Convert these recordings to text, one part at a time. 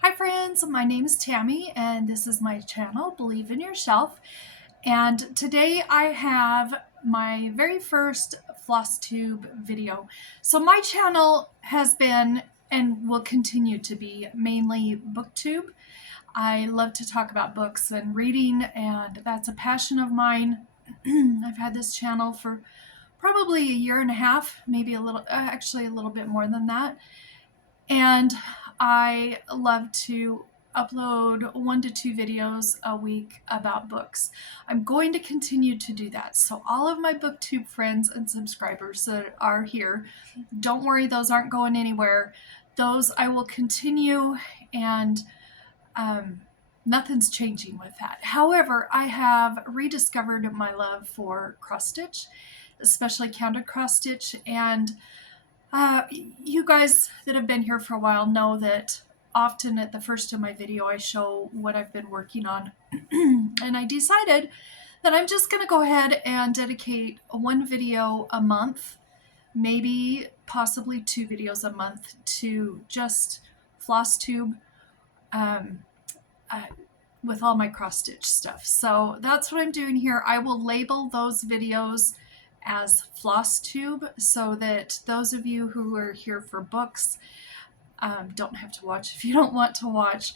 Hi friends, my name is Tammy and this is my channel, Believe in Yourself. And today I have my very first Flosstube video. So my channel has been and will continue to be mainly booktube. I love to talk about books and reading, and that's a passion of mine. I've had this channel for probably a year and a half, maybe actually a little bit more than that. And I love to upload 1 to 2 videos a week about books. I'm going to continue to do that. So all of my booktube friends and subscribers that are here, don't worry, those aren't going anywhere. Those I will continue, and nothing's changing with that. However, I have rediscovered my love for cross stitch, especially counted cross stitch, and you guys that have been here for a while know that often at the first of my video I show what I've been working on. And I decided that I'm just going to go ahead and dedicate 1 video a month, maybe possibly 2 videos a month, to just Flosstube with all my cross stitch stuff. So that's what I'm doing here. I will label those videos as Flosstube so that those of you who are here for books don't have to watch if you don't want to watch.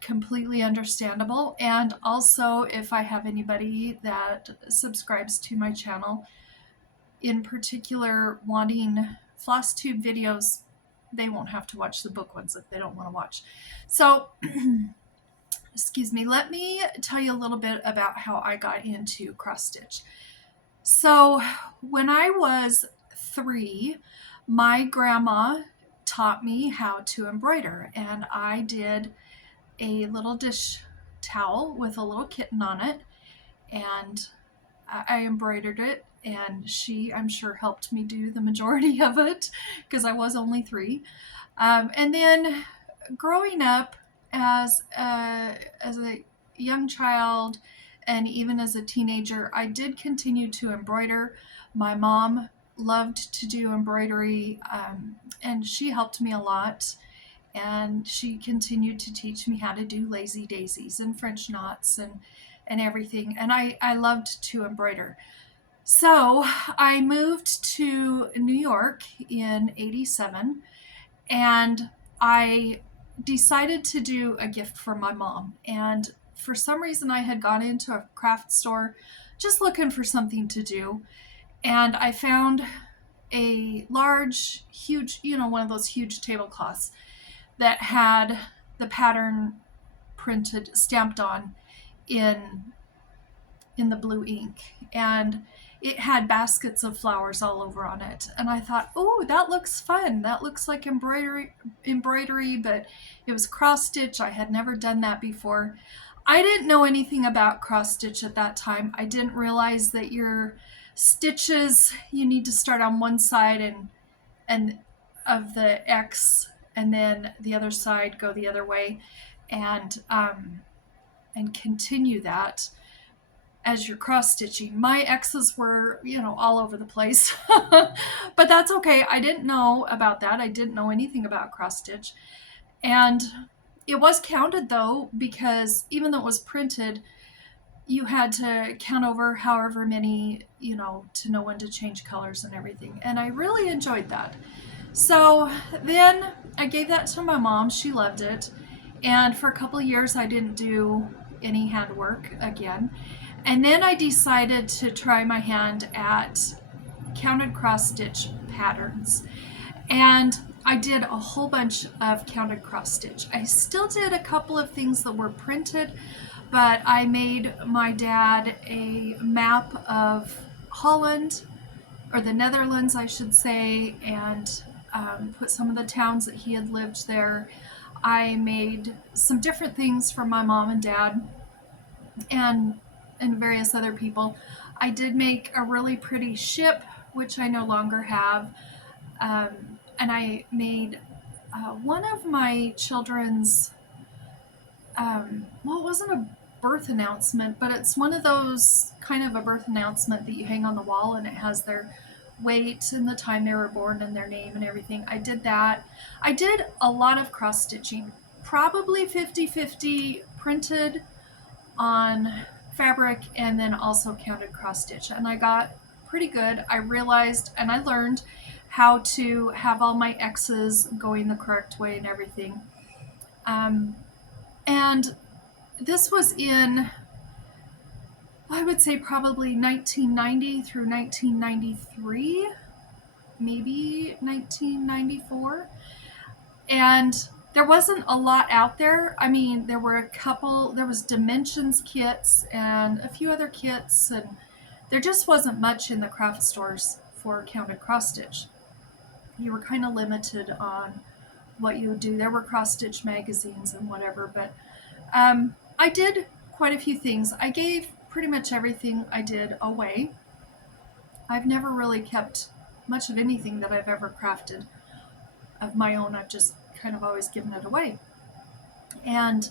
Completely understandable. And also, if I have anybody that subscribes to my channel in particular wanting Flosstube videos, they won't have to watch the book ones if they don't want to watch. So excuse me, let me tell you a little bit about how I got into cross stitch. So when I was 3, my grandma taught me how to embroider, and I did a little dish towel with a little kitten on it, and I embroidered it, and she, I'm sure, helped me do the majority of it because I was only 3. And then growing up as a young child, and even as a teenager, I did continue to embroider. My mom loved to do embroidery, and she helped me a lot. And she continued to teach me how to do lazy daisies and French knots and everything. And I loved to embroider. So I moved to New York in '87, and I decided to do a gift for my mom. And for some reason, I had gone into a craft store just looking for something to do. And I found a large, huge, one of those huge tablecloths that had the pattern printed, stamped on in the blue ink. And it had baskets of flowers all over on it. And I thought, oh, that looks fun. That looks like embroidery, but it was cross stitch. I had never done that before. I didn't know anything about cross stitch at that time. I didn't realize that your stitches, you need to start on one side and of the X, and then the other side go the other way, and continue that as you're cross stitching. My X's were, all over the place, but that's okay. I didn't know about that. I didn't know anything about cross stitch. And it was counted though, because even though it was printed, you had to count over however many, to know when to change colors and everything. And I really enjoyed that. So then I gave that to my mom. She loved it. And for a couple of years, I didn't do any handwork again. And then I decided to try my hand at counted cross stitch patterns. And I did a whole bunch of counted cross stitch. I still did a couple of things that were printed, but I made my dad a map of Holland, or the Netherlands, I should say, and put some of the towns that he had lived there. I made some different things for my mom and dad and various other people. I did make a really pretty ship, which I no longer have. And I made one of my children's, well, it wasn't a birth announcement, but it's one of those kind of a birth announcement that you hang on the wall, and it has their weight and the time they were born and their name and everything. I did that. I did a lot of cross stitching probably 50-50 printed on fabric and then also counted cross stitch, and I got pretty good. I realized and I learned how to have all my X's going the correct way and everything. And this was in, I would say, probably 1990 through 1993, maybe 1994. And there wasn't a lot out there. I mean, there were a couple, there was Dimensions kits and a few other kits, and there just wasn't much in the craft stores for counted cross stitch. You were kind of limited on what you would do. There were cross stitch magazines and whatever, but I did quite a few things. I gave pretty much everything I did away. I've never really kept much of anything that I've ever crafted of my own. I've just kind of always given it away. And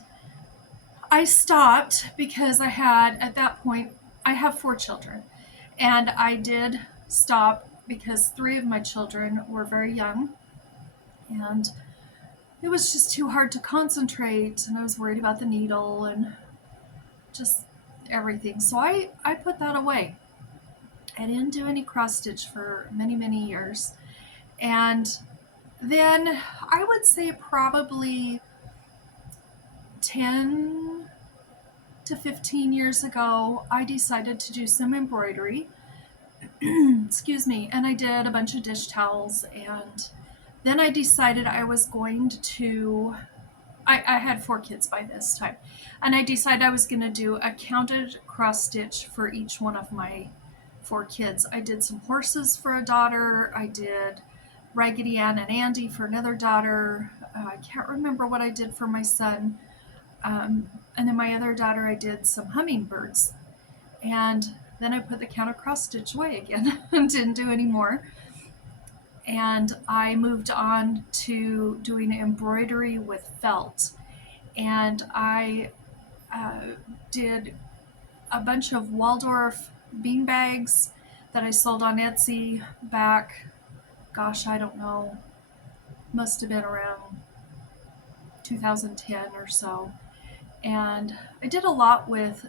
I stopped because I had, at that point, I have 4 children. And I did stop because 3 of my children were very young. And it was just too hard to concentrate. And I was worried about the needle and just everything. So I put that away. I didn't do any cross stitch for many, many years. And then I would say probably 10 to 15 years ago, I decided to do some embroidery. Excuse me. And I did a bunch of dish towels. And then I decided I was going to, I had 4 kids by this time. And I decided I was going to do a counted cross stitch for each one of my 4 kids. I did some horses for a daughter. I did Raggedy Ann and Andy for another daughter. I can't remember what I did for my son. And then my other daughter, I did some hummingbirds. And then I put the counted cross stitch away again and didn't do any more. And I moved on to doing embroidery with felt. And I did a bunch of Waldorf bean bags that I sold on Etsy back, gosh, I don't know, must have been around 2010 or so. And I did a lot with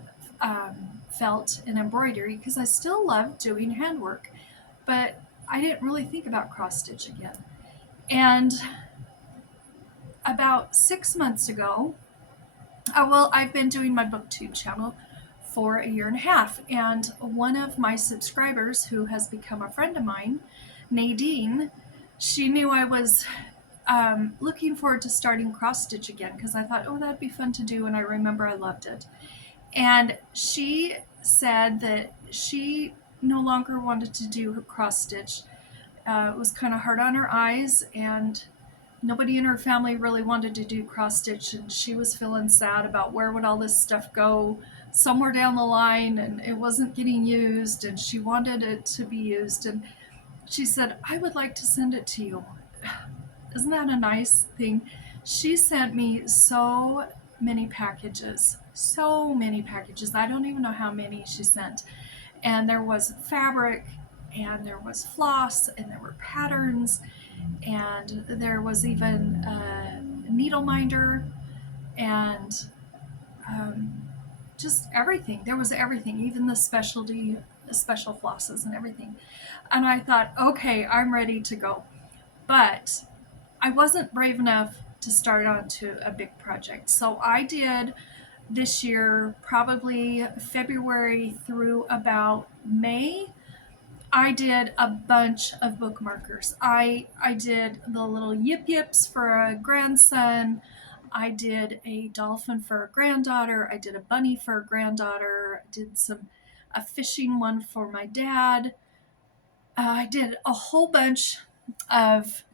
felt and embroidery because I still love doing handwork, but I didn't really think about cross stitch again. And about 6 months ago, I've been doing my booktube channel for a year and a half, and one of my subscribers who has become a friend of mine, Nadine, she knew I was looking forward to starting cross stitch again because I thought, oh, that'd be fun to do, and I remember I loved it. And she said that she no longer wanted to do her cross stitch. It was kind of hard on her eyes, and nobody in her family really wanted to do cross stitch, and she was feeling sad about where would all this stuff go somewhere down the line, and it wasn't getting used, and she wanted it to be used. And she said, I would like to send it to you. Isn't that a nice thing? She sent me so many packages. I don't even know how many she sent. And there was fabric, and there was floss, and there were patterns, and there was even a needle minder, and just everything. There was everything, even the special flosses and everything. And I thought, okay, I'm ready to go. But I wasn't brave enough to start onto a big project. So I did this year, probably February through about May, I did a bunch of bookmarkers. I did the little yip yips for a grandson. I did a dolphin for a granddaughter. I did a bunny for a granddaughter. I did a fishing one for my dad. I did a whole bunch of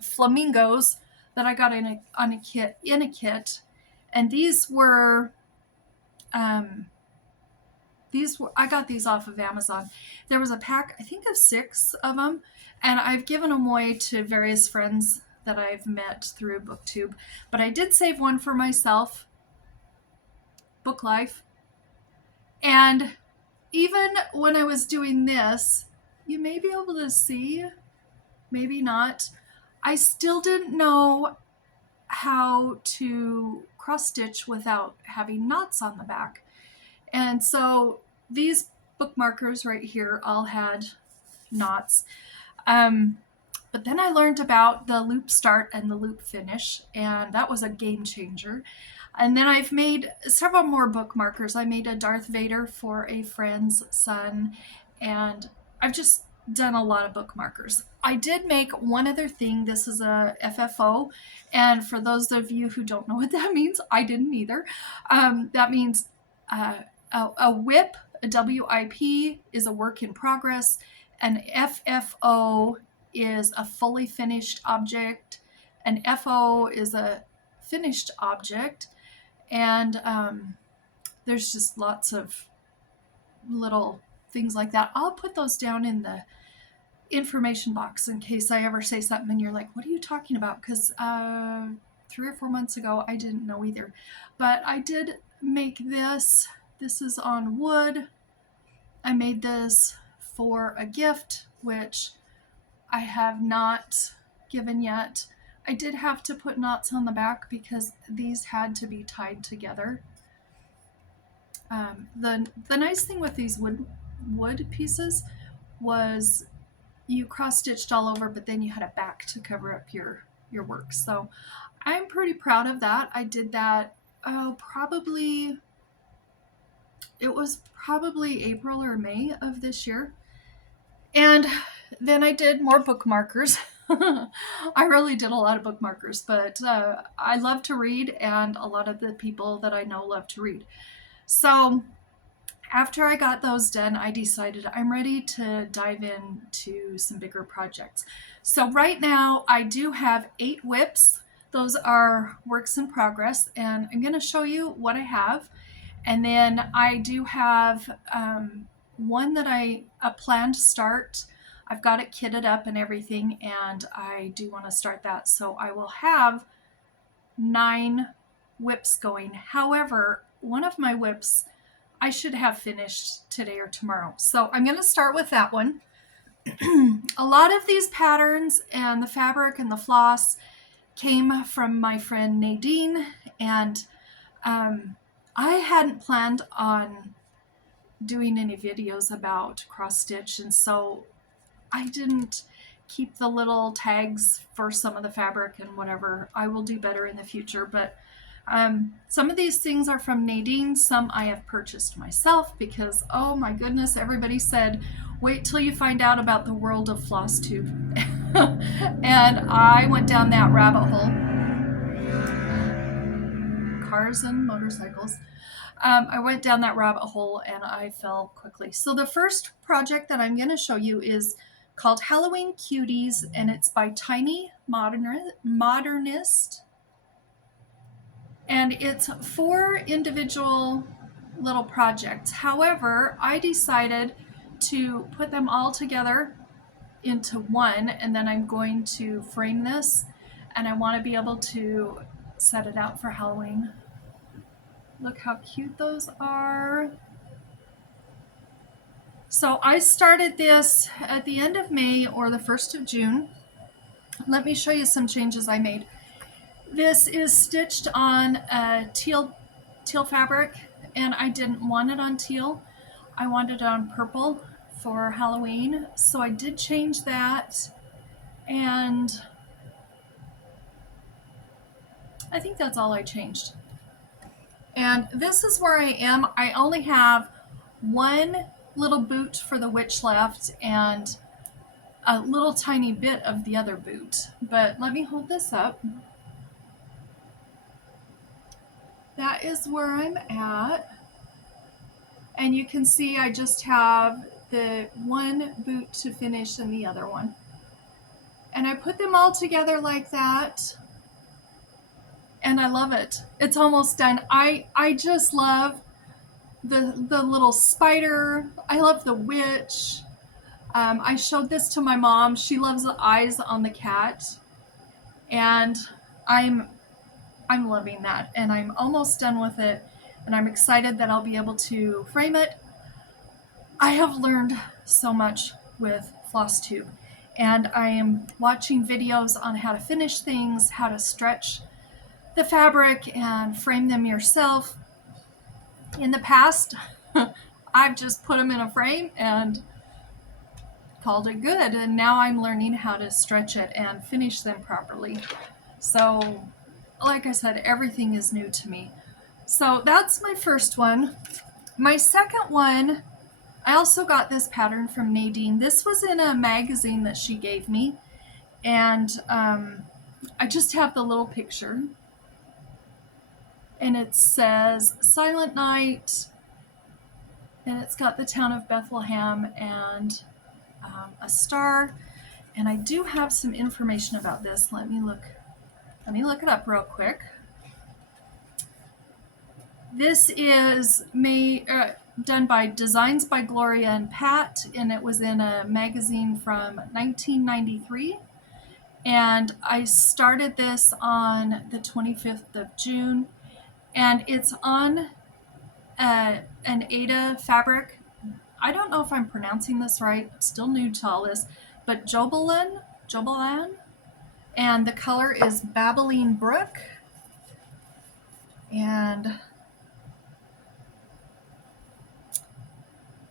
flamingos that I got in a kit, and these were I got these off of Amazon. There was a pack, I think, of 6 of them, and I've given them away to various friends that I've met through BookTube. But I did save one for myself, Book Life. And even when I was doing this, you may be able to see, maybe not, I still didn't know how to to cross stitch without having knots on the back. And so these bookmarkers right here all had knots. But then I learned about the loop start and the loop finish, and that was a game changer. And then I've made several more bookmarkers. I made a Darth Vader for a friend's son, and I've just done a lot of bookmarkers. I did make one other thing. This is a FFO, and for those of you who don't know what that means, I didn't either. That means a WIP, a WIP, is a work in progress. An FFO is a fully finished object. An FO is a finished object. And there's just lots of little things like that. I'll put those down in the information box in case I ever say something and you're like, what are you talking about? Because 3 or 4 months ago, I didn't know either. But I did make this. This is on wood. I made this for a gift, which I have not given yet. I did have to put knots on the back because these had to be tied together. The nice thing with these wood pieces was you cross-stitched all over, but then you had a back to cover up your work. So I'm pretty proud of that. I did that, it was probably April or May of this year. And then I did more bookmarkers. I really did a lot of bookmarkers, but I love to read, and a lot of the people that I know love to read. So after I got those done, I decided I'm ready to dive into some bigger projects. So right now I do have 8 WIPs. Those are works in progress, and I'm going to show you what I have. And then I do have one that I planned to start. I've got it kitted up and everything, and I do want to start that. So I will have 9 WIPs going. However, one of my WIPs I should have finished today or tomorrow. So I'm going to start with that one. A lot of these patterns and the fabric and the floss came from my friend Nadine, and I hadn't planned on doing any videos about cross stitch, and so I didn't keep the little tags for some of the fabric and whatever. I will do better in the future, but some of these things are from Nadine. Some I have purchased myself because, oh my goodness, everybody said, wait till you find out about the world of Flosstube. And I went down that rabbit hole. Cars and motorcycles. I went down that rabbit hole and I fell quickly. So the first project that I'm going to show you is called Halloween Cuties, and it's by Tiny Modernist. And it's 4 individual little projects. However, I decided to put them all together into one, and then I'm going to frame this, and I want to be able to set it out for Halloween. Look how cute those are. So I started this at the end of May or the 1st of June. Let me show you some changes I made. This is stitched on a teal fabric, and I didn't want it on teal. I wanted it on purple for Halloween, so I did change that, and I think that's all I changed. And this is where I am. I only have one little boot for the witch left and a little tiny bit of the other boot. But let me hold this up. That is where I'm at. And you can see I just have the one boot to finish and the other one. And I put them all together like that. And I love it. It's almost done. I just love the little spider. I love the witch. I showed this to my mom. She loves the eyes on the cat. And I'm loving that. And I'm almost done with it. And I'm excited that I'll be able to frame it. I have learned so much with Flosstube. And I am watching videos on how to finish things, how to stretch the fabric and frame them yourself. In the past, I've just put them in a frame and called it good, and now I'm learning how to stretch it and finish them properly. So, like I said, everything is new to me. So that's my first one. My second one, I also got this pattern from Nadine. This was in a magazine that she gave me, and I just have the little picture, and it says Silent Night, and it's got the town of Bethlehem and a star. And I do have some information about this. Let me look it up real quick. This is done by Designs by Gloria and Pat, and it was in a magazine from 1993. And I started this on the 25th of June, and it's on an Aida fabric. I don't know if I'm pronouncing this right, I'm still new to all this, but Jobelan, and the color is Babbling Brook, and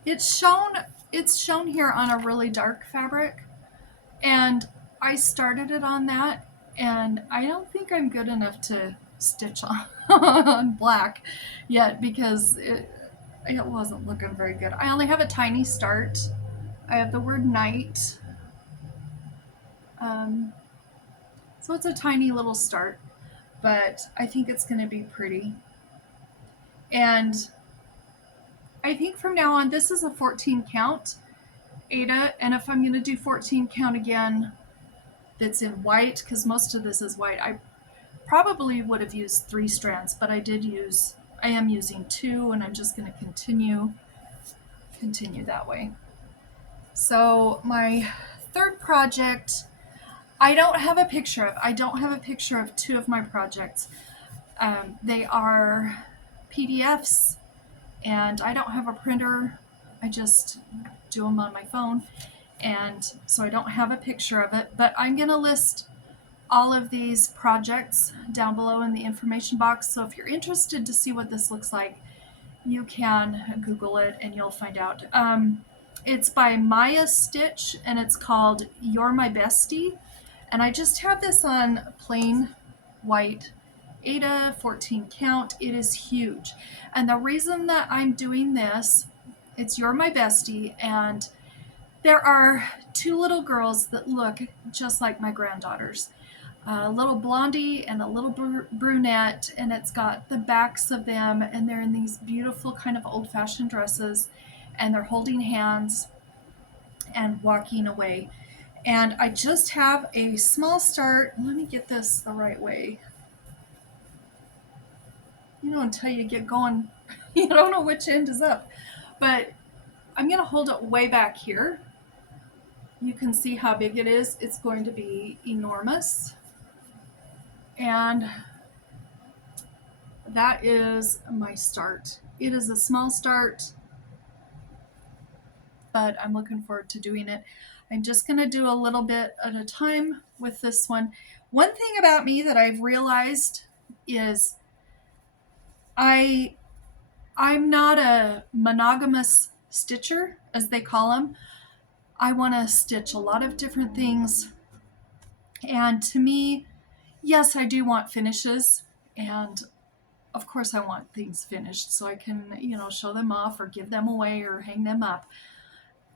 it's shown here on a really dark fabric, and I started it on that, and I don't think I'm good enough to stitch on black yet because it wasn't looking very good. I only have a tiny start. I have the word night. So it's a tiny little start, but I think it's going to be pretty. And I think from now on, this is a 14 count Aida, and if I'm going to do 14 count again, that's in white, because most of this is white, I probably would have used 3 strands, but I am using 2, and I'm just going to continue that way. So my third project, I don't have a picture of 2 of my projects. They are PDFs, and I don't have a printer. I just do them on my phone, and so I don't have a picture of it, but I'm going to list all of these projects down below in the information box. So if you're interested to see what this looks like, you can Google it and you'll find out. It's by MIYAstitch, and it's called Youre My Bestie. And I just have this on plain white Aida 14 count. It is huge. And the reason that I'm doing this, it's Youre My Bestie, and there are 2 little girls that look just like my granddaughters. A little blondie and a little brunette, and it's got the backs of them, and they're in these beautiful kind of old-fashioned dresses, and they're holding hands and walking away. And I just have a small start. Let me get this the right way. Until you get going, you don't know which end is up. But I'm going to hold it way back here. You can see how big it is. It's going to be enormous. And that is my start. It is a small start, but I'm looking forward to doing it. I'm just going to do a little bit at a time with this one. One thing about me that I've realized is I'm not a monogamous stitcher, as they call them. I want to stitch a lot of different things. And to me, yes, I do want finishes. And of course I want things finished so I can, show them off or give them away or hang them up.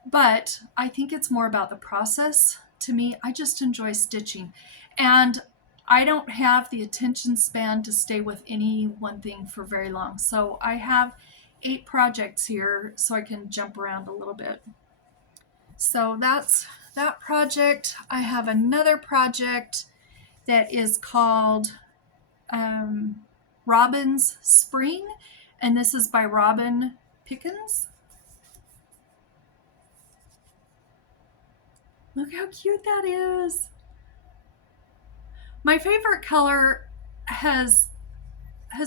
But I think it's more about the process. To me, I just enjoy stitching. And I don't have the attention span to stay with any one thing for very long. So I have 8 projects here so I can jump around a little bit. So that's that project. I have another project that is called Robin's Spring, and this is by Robin Pickens. Look how cute that is. My favorite color has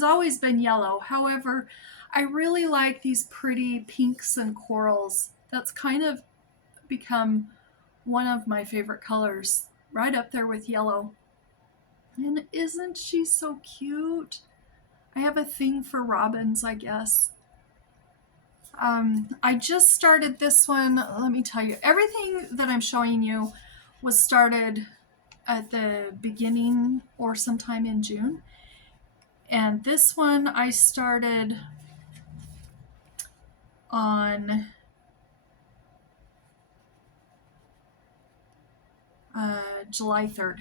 always been yellow. However, I really like these pretty pinks and corals. That's kind of become one of my favorite colors, right up there with yellow. And isn't she so cute? I have a thing for robins, I guess. I just started this one. Let me tell you, everything that I'm showing you was started at the beginning or sometime in June. And this one I started on July 3rd.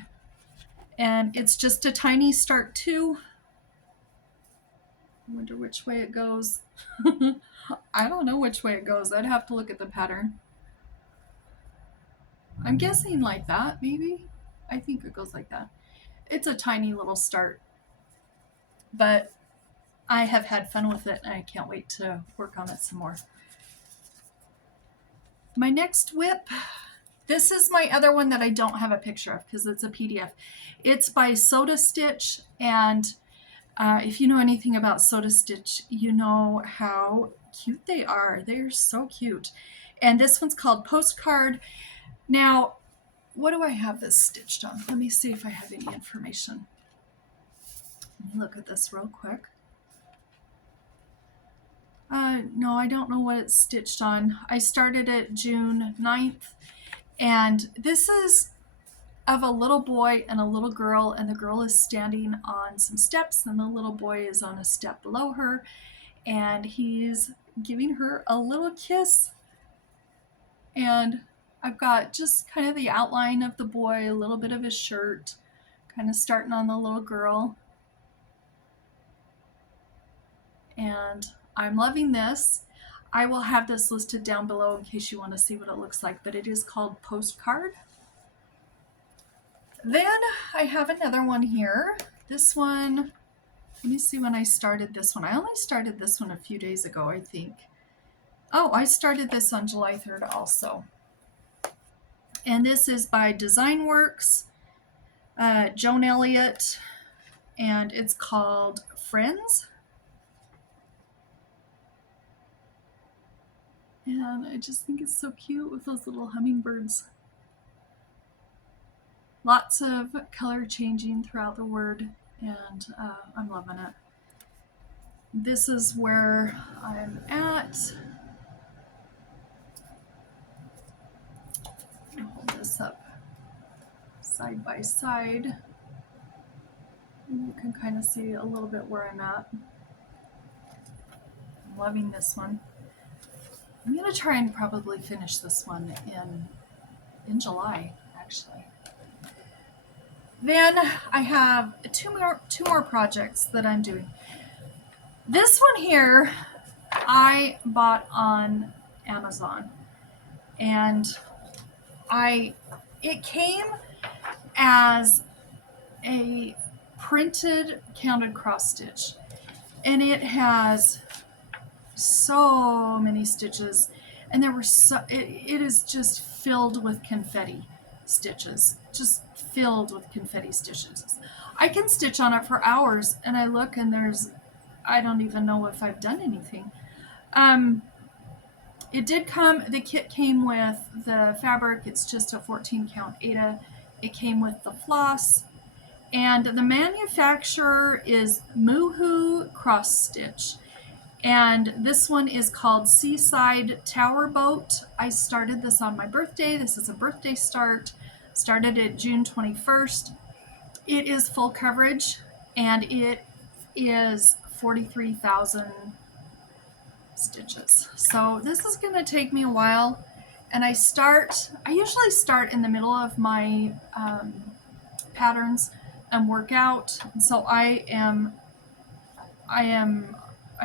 And it's just a tiny start too. I wonder which way it goes. I don't know which way it goes. I'd have to look at the pattern. I'm guessing like that, maybe. I think it goes like that. It's a tiny little start, but I have had fun with it and I can't wait to work on it some more. My next WIP, this is my other one that I don't have a picture of because it's a PDF. It's by SodaStitch, and if you know anything about SodaStitch, you know how cute they are. They're so cute. And this one's called Postcard. Now, what do I have this stitched on? Let me see if I have any information. Let me look at this real quick. No, I don't know what it's stitched on. I started it June 9th, and this is of a little boy and a little girl, and the girl is standing on some steps and the little boy is on a step below her, and he's giving her a little kiss. And I've got just kind of the outline of the boy, a little bit of his shirt, kind of starting on the little girl. And I'm loving this. I will have this listed down below in case you want to see what it looks like, but it is called Postcard. Then I have another one here. This one, let me see when I started this one. I only started this one a few days ago, I think. Oh, I started this on July 3rd also. And this is by Designworks, Joan Elliott, and it's called Friends. And I just think it's so cute with those little hummingbirds. Lots of color changing throughout the word, and I'm loving it. This is where I'm at. I'll hold this up side by side. And you can kind of see a little bit where I'm at. I'm loving this one. I'm going to try and probably finish this one in July, actually. Then I have two more projects that I'm doing. This one here I bought on Amazon, and it came as a printed counted cross stitch, and it has so many stitches, and there were it is just filled with confetti stitches, just filled with confetti stitches. I can stitch on it for hours, and I look and I don't even know if I've done anything. It did come, the kit came with the fabric. It's just a 14 count Aida. It came with the floss, and the manufacturer is Moohue cross stitch. And this one is called Seaside Towerboat. I started this on my birthday. This is a birthday start. Started it June 21st. It is full coverage, and it is 43,000 stitches. So this is going to take me a while. And I usually start in the middle of my patterns and work out. And so I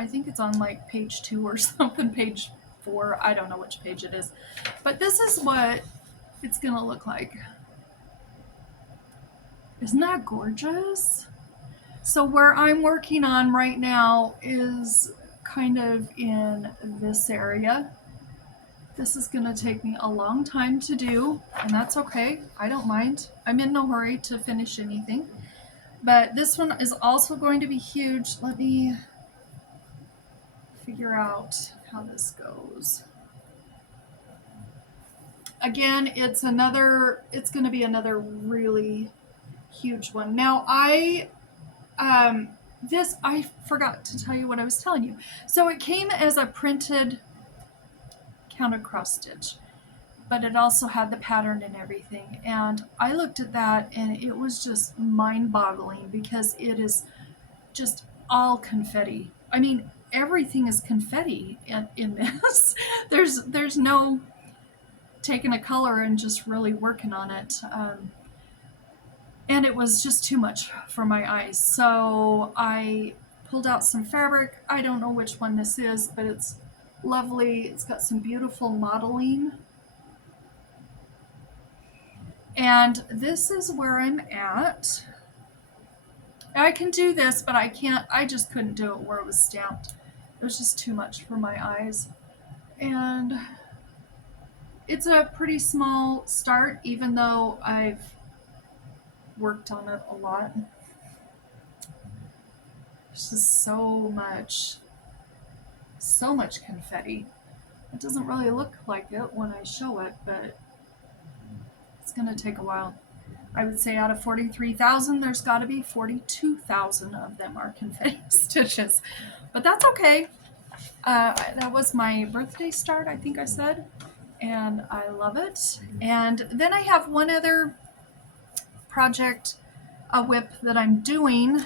think it's on like page 2 or something, page 4. I don't know which page it is. But this is what it's going to look like. Isn't that gorgeous? So where I'm working on right now is kind of in this area. This is going to take me a long time to do, and that's okay. I don't mind. I'm in no hurry to finish anything. But this one is also going to be huge. Let me figure out how this goes. Again, it's going to be another really huge one. Now this, I forgot to tell you what I was telling you. So it came as a printed counter cross stitch, but it also had the pattern and everything. And I looked at that and it was just mind-boggling because it is just all confetti. I mean, everything is confetti in this. There's no taking a color and just really working on it. And it was just too much for my eyes. So I pulled out some fabric. I don't know which one this is, but it's lovely. It's got some beautiful modeling. And this is where I'm at. I can do this, but I just couldn't do it where it was stamped. It was just too much for my eyes. And it's a pretty small start, even though I've worked on it a lot. There's just so much confetti. It doesn't really look like it when I show it, but it's going to take a while. I would say out of 43,000, there's got to be 42,000 of them are confetti stitches, but that's okay. That was my birthday start, I think I said, and I love it. And then I have one other project, a WIP that I'm doing.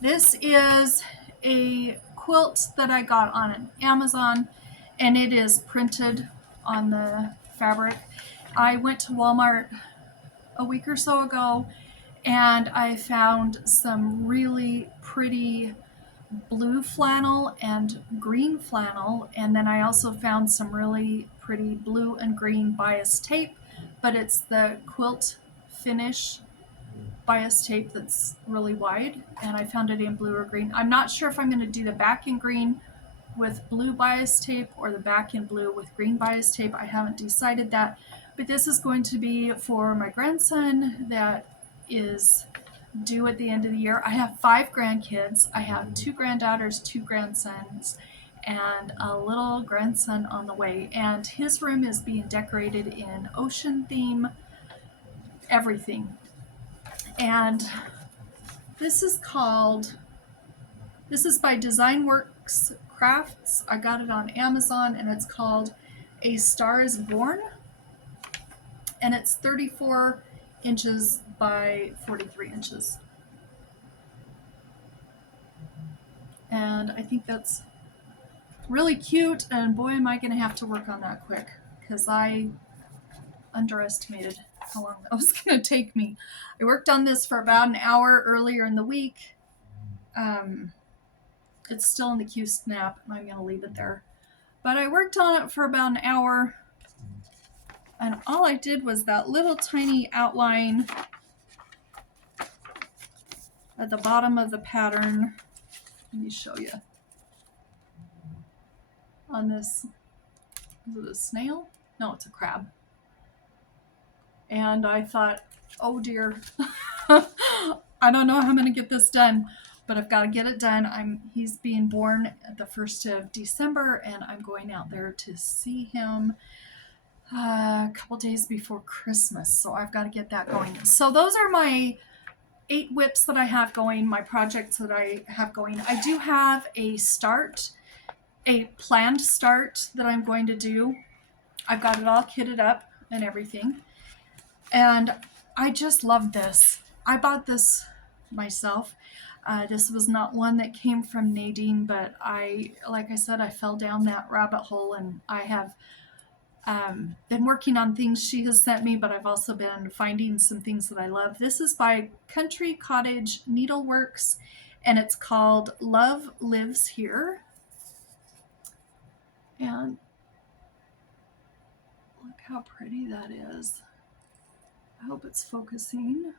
This is a quilt that I got on Amazon, and it is printed on the fabric. I went to Walmart a week or so ago and I found some really pretty blue flannel and green flannel, and then I also found some really pretty blue and green bias tape, but it's the quilt finish bias tape that's really wide, and I found it in blue or green. I'm not sure if I'm going to do the back in green with blue bias tape or the back in blue with green bias tape. I haven't decided that, but this is going to be for my grandson that is due at the end of the year. I have 5 grandkids. I have 2 granddaughters, 2 grandsons, and a little grandson on the way, and his room is being decorated in ocean theme, everything. And this is by Designworks Crafts. I got it on Amazon, and it's called A Star is Born, and it's 34 inches by 43 inches. And I think that's really cute, and boy am I going to have to work on that quick, because I underestimated how long that was going to take me. I worked on this for about an hour earlier in the week. It's still in the Q snap, and I'm going to leave it there. But I worked on it for about an hour, and all I did was that little tiny outline at the bottom of the pattern. Let me show you. On this, is it a snail? No, it's a crab. And I thought, oh dear, I don't know how I'm going to get this done, but I've got to get it done. He's being born at the 1st of December, and I'm going out there to see him a couple days before Christmas, so I've got to get that going. So those are my 8 WIPs that I have going, my projects that I have going. I do have a planned start that I'm going to do. I've got it all kitted up and everything. And I just love this. I bought this myself. This was not one that came from Nadine, but like I said, I fell down that rabbit hole, and I have been working on things she has sent me, but I've also been finding some things that I love. This is by Cottage Needleworks, and it's called Love Lives Here. And look how pretty that is. I hope it's focusing.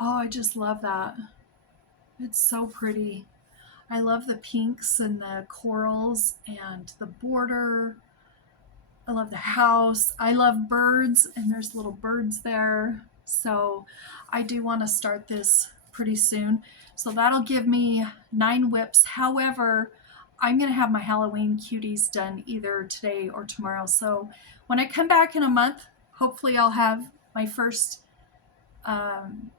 Oh, I just love that. It's so pretty. I love the pinks and the corals and the border. I love the house. I love birds, and there's little birds there. So I do want to start this pretty soon. So that'll give me 9 WIPs. However, I'm going to have my Halloween cuties done either today or tomorrow. So when I come back in a month, hopefully I'll have my first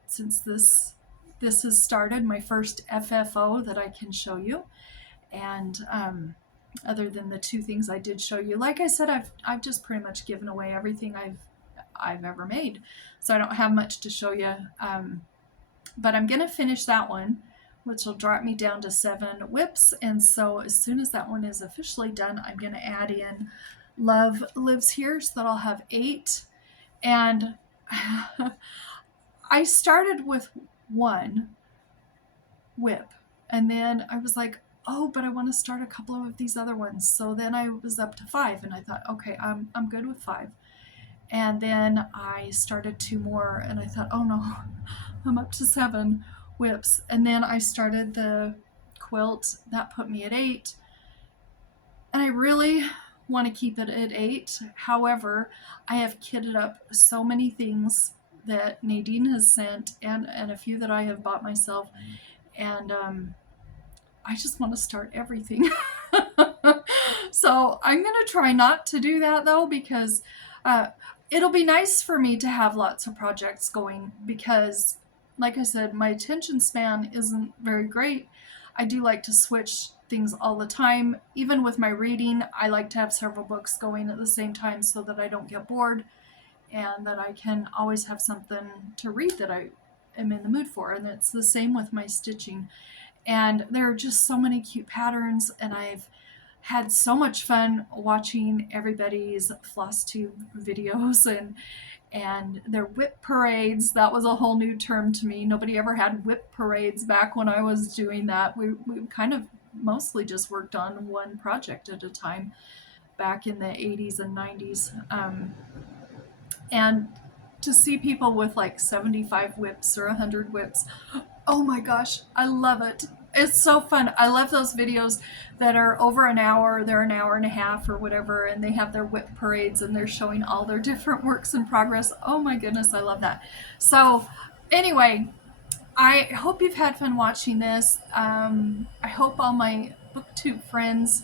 since this has started, my first FFO that I can show you. And other than the two things I did show you, like I said, I've just pretty much given away everything I've ever made, so I don't have much to show you. But I'm gonna finish that one, which will drop me down to 7 WIPS. And so as soon as that one is officially done, I'm gonna add in Love Lives Here, so that I'll have 8. And I started with 1 WIP, and then I was like, oh, but I want to start a couple of these other ones. So then I was up to 5, and I thought, okay, I'm good with 5. And then I started 2 more, and I thought, oh no, I'm up to 7 WIPs. And then I started the quilt, that put me at 8. And I really want to keep it at 8. However, I have kitted up so many things that Nadine has sent, and a few that I have bought myself. And I just want to start everything. So I'm going to try not to do that, though, because it'll be nice for me to have lots of projects going, because, like I said, my attention span isn't very great. I do like to switch things all the time. Even with my reading, I like to have several books going at the same time so that I don't get bored, and that I can always have something to read that I am in the mood for. And it's the same with my stitching. And there are just so many cute patterns, and I've had so much fun watching everybody's Flosstube videos and their WIP parades. That was a whole new term to me. Nobody ever had WIP parades back when I was doing that. We kind of mostly just worked on one project at a time back in the 80s and 90s. And to see people with like 75 WIPs or 100 WIPs, oh my gosh, I love it. It's so fun. I love those videos that are over an hour, they're an hour and a half or whatever, and they have their WIP parades and they're showing all their different works in progress. Oh my goodness, I love that. So anyway, I hope you've had fun watching this. I hope all my BookTube friends,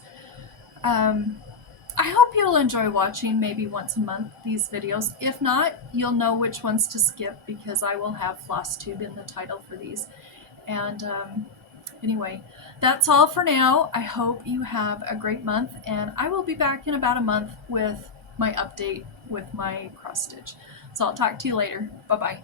I hope you'll enjoy watching maybe once a month these videos. If not, you'll know which ones to skip, because I will have Flosstube in the title for these. And anyway, that's all for now. I hope you have a great month, and I will be back in about a month with my update with my cross stitch. So I'll talk to you later. Bye-bye.